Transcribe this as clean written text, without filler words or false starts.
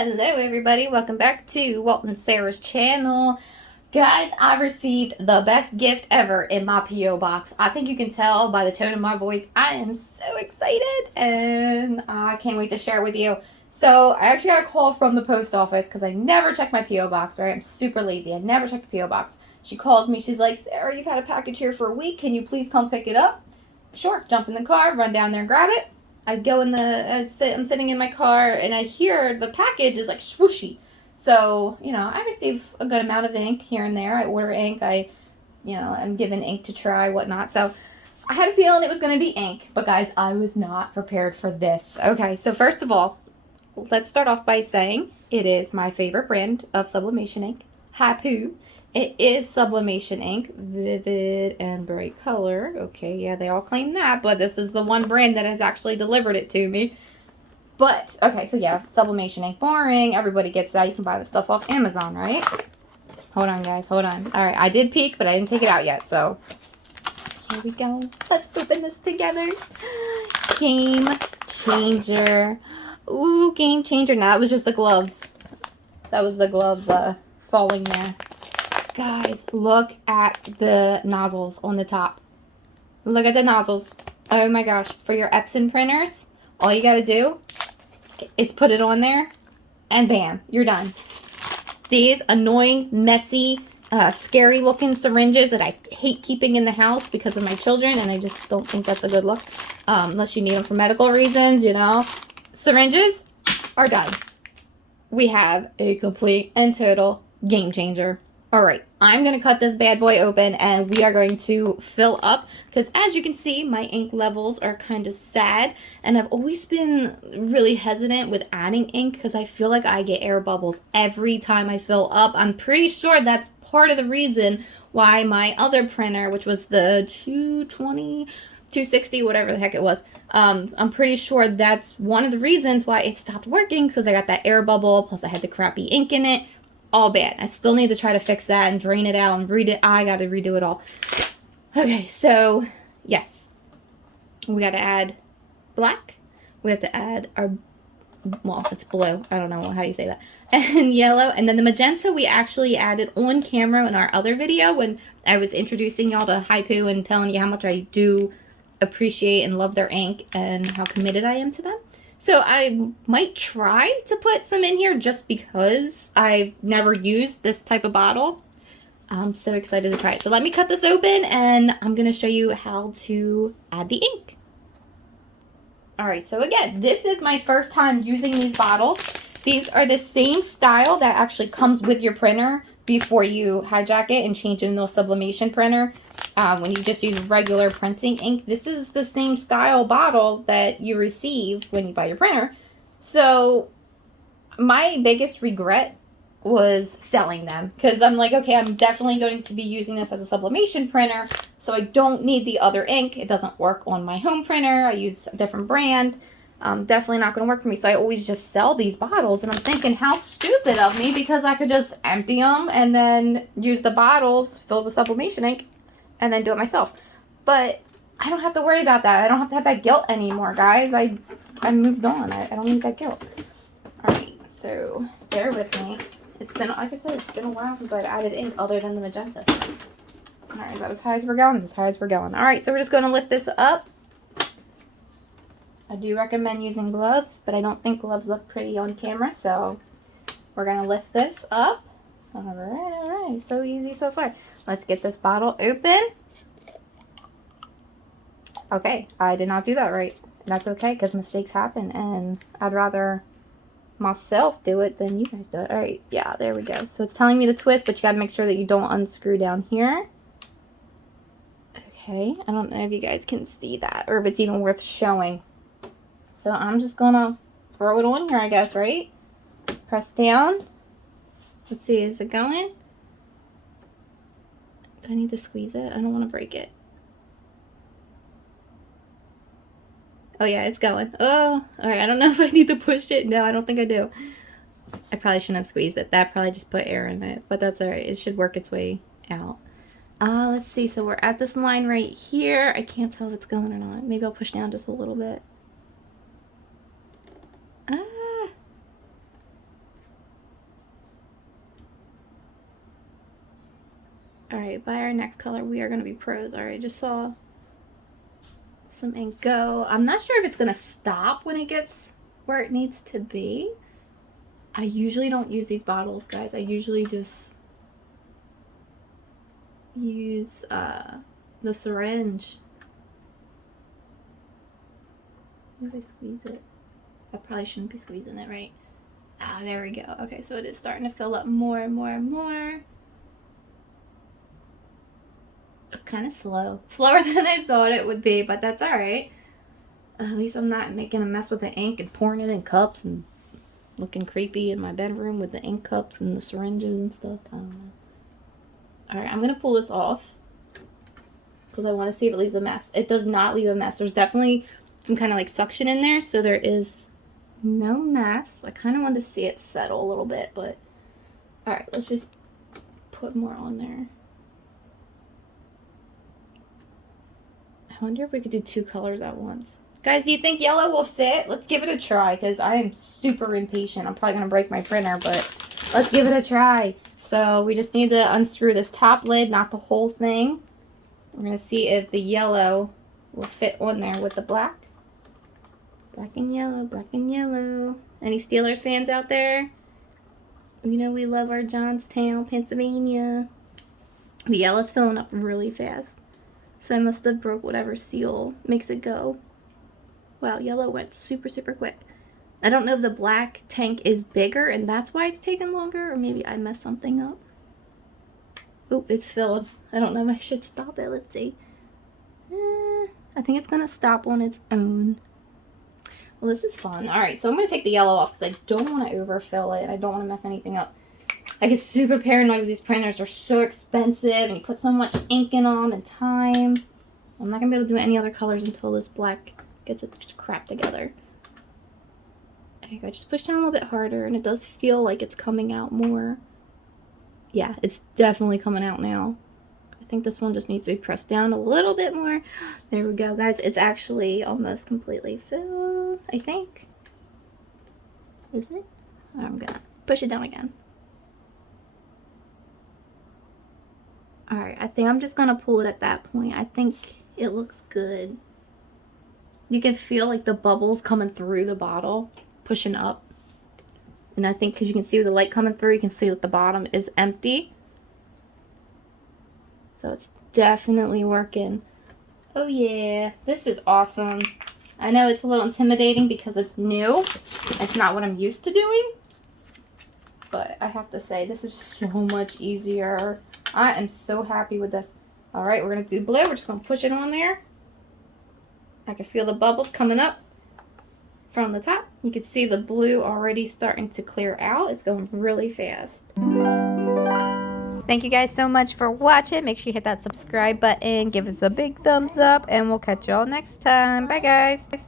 Hello everybody, welcome back to Walt and Sarah's channel. Guys, I received the best gift ever in my P.O. box. I think you can tell by the tone of my voice. I am so excited and I can't wait to share it with you. So I actually got a call from the post office because I never check my P.O. box, right? I'm super lazy. I never check the P.O. box. She calls me. She's like, Sarah, you've had a package here for a week. Can you please come pick it up? Sure. Jump in the car, run down there and grab it. I go in I'm sitting in my car and I hear the package is like swooshy. So, I receive a good amount of ink here and there. I order ink. I'm given ink to try, whatnot. So I had a feeling it was going to be ink. But guys, I was not prepared for this. Okay, so first of all, let's start off by saying it is my favorite brand of sublimation ink, hiipoo. It is sublimation ink, vivid and bright color. Okay, yeah, they all claim that, but this is the one brand that has actually delivered it to me. But, okay, so yeah, sublimation ink, boring. Everybody gets that. You can buy the stuff off Amazon, right? Hold on, guys, hold on. All right, I did peek, but I didn't take it out yet, so here we go. Let's open this together. Game changer. Ooh, game changer. No, that was just the gloves. That was the gloves falling there. Guys, look at the nozzles on the top. Look at the nozzles. Oh my gosh. For your Epson printers, all you got to do is put it on there and bam, you're done. These annoying, messy, scary looking syringes that I hate keeping in the house because of my children, and I just don't think that's a good look. Unless you need them for medical reasons, Syringes are done. We have a complete and total game changer. All right, I'm going to cut this bad boy open and we are going to fill up because as you can see, my ink levels are kind of sad and I've always been really hesitant with adding ink because I feel like I get air bubbles every time I fill up. I'm pretty sure that's part of the reason why my other printer, which was the 220, 260, whatever the heck it was, I'm pretty sure that's one of the reasons why it stopped working because I got that air bubble, plus I had the crappy ink in it. All bad. I still need to try to fix that and drain it out and read it. I got to redo it all. Okay, so yes, we got to add black. We have to add our, well, it's blue. I don't know how you say that. And yellow. And then the magenta we actually added on camera in our other video when I was introducing y'all to hiipoo and telling you how much I do appreciate and love their ink and how committed I am to them. So I might try to put some in here just because I've never used this type of bottle. I'm so excited to try it. So let me cut this open and I'm going to show you how to add the ink. Alright, so again, this is my first time using these bottles. These are the same style that actually comes with your printer before you hijack it and change it into a sublimation printer. When you just use regular printing ink, this is the same style bottle that you receive when you buy your printer. So my biggest regret was selling them because I'm like, okay, I'm definitely going to be using this as a sublimation printer, so I don't need the other ink. It doesn't work on my home printer. I use a different brand. Definitely not going to work for me, so I always just sell these bottles, and I'm thinking how stupid of me because I could just empty them and then use the bottles filled with sublimation ink and then do it myself. But I don't have to worry about that. I don't have to have that guilt anymore, guys. I moved on. I don't need that guilt. Alright, so bear with me. It's been, like I said, it's been a while since I've added ink other than the magenta. Alright, is that as high as we're going? That's as high as we're going. Alright, so we're just going to lift this up. I do recommend using gloves, but I don't think gloves look pretty on camera, so we're going to lift this up. Alright, so easy so far. Let's get this bottle open. Okay, I did not do that right. That's okay, because mistakes happen, and I'd rather myself do it than you guys do it. Alright, yeah, there we go. So it's telling me to twist, but you gotta make sure that you don't unscrew down here. Okay, I don't know if you guys can see that, or if it's even worth showing. So I'm just gonna throw it on here, I guess, right? Press down. Let's see, is it going? Do I need to squeeze it? I don't want to break it. Oh yeah, it's going. Oh, alright, I don't know if I need to push it. No, I don't think I do. I probably shouldn't have squeezed it. That probably just put air in it, but that's alright. It should work its way out. Let's see, so we're at this line right here. I can't tell if it's going or not. Maybe I'll push down just a little bit. Alright, by our next color, we are going to be pros. Alright, just saw some ink go. I'm not sure if it's going to stop when it gets where it needs to be. I usually don't use these bottles, guys. I usually just use the syringe. If I squeeze it, I probably shouldn't be squeezing it, right? Ah, there we go. Okay, so it is starting to fill up more and more and more. It's kind of slow. Slower than I thought it would be, but that's alright. At least I'm not making a mess with the ink and pouring it in cups and looking creepy in my bedroom with the ink cups and the syringes and stuff. I don't know. Alright, I'm going to pull this off because I want to see if it leaves a mess. It does not leave a mess. There's definitely some kind of like suction in there, so there is no mess. I kind of want to see it settle a little bit, but alright, let's just put more on there. I wonder if we could do 2 colors at once. Guys, do you think yellow will fit? Let's give it a try, because I am super impatient. I'm probably going to break my printer, but let's give it a try. So we just need to unscrew this top lid, not the whole thing. We're going to see if the yellow will fit on there with the black. Black and yellow, black and yellow. Any Steelers fans out there? You know we love our Johnstown, Pennsylvania. The yellow's filling up really fast. So I must have broke whatever seal makes it go. Wow, yellow went super, super quick. I don't know if the black tank is bigger and that's why it's taking longer, or maybe I messed something up. Oh, it's filled. I don't know if I should stop it. Let's see. I think it's going to stop on its own. Well, this is fun. Alright, so I'm going to take the yellow off because I don't want to overfill it. I don't want to mess anything up. I get super paranoid with these printers. They're so expensive and you put so much ink in them and time. I'm not going to be able to do any other colors until this black gets its crap together. I just push down a little bit harder and it does feel like it's coming out more. Yeah, it's definitely coming out now. I think this one just needs to be pressed down a little bit more. There we go, guys. It's actually almost completely filled, I think. Is it? I'm gonna push it down again. Alright, I think I'm just gonna pull it at that point. I think it looks good. You can feel like the bubbles coming through the bottle, pushing up. And I think because you can see with the light coming through, you can see that the bottom is empty. So it's definitely working. Oh yeah, this is awesome. I know it's a little intimidating because it's new. It's not what I'm used to doing. But I have to say, this is so much easier. I am so happy with this. Alright, we're going to do blue. We're just going to push it on there. I can feel the bubbles coming up from the top. You can see the blue already starting to clear out. It's going really fast. Thank you guys so much for watching. Make sure you hit that subscribe button. Give us a big thumbs up. And we'll catch y'all next time. Bye, guys.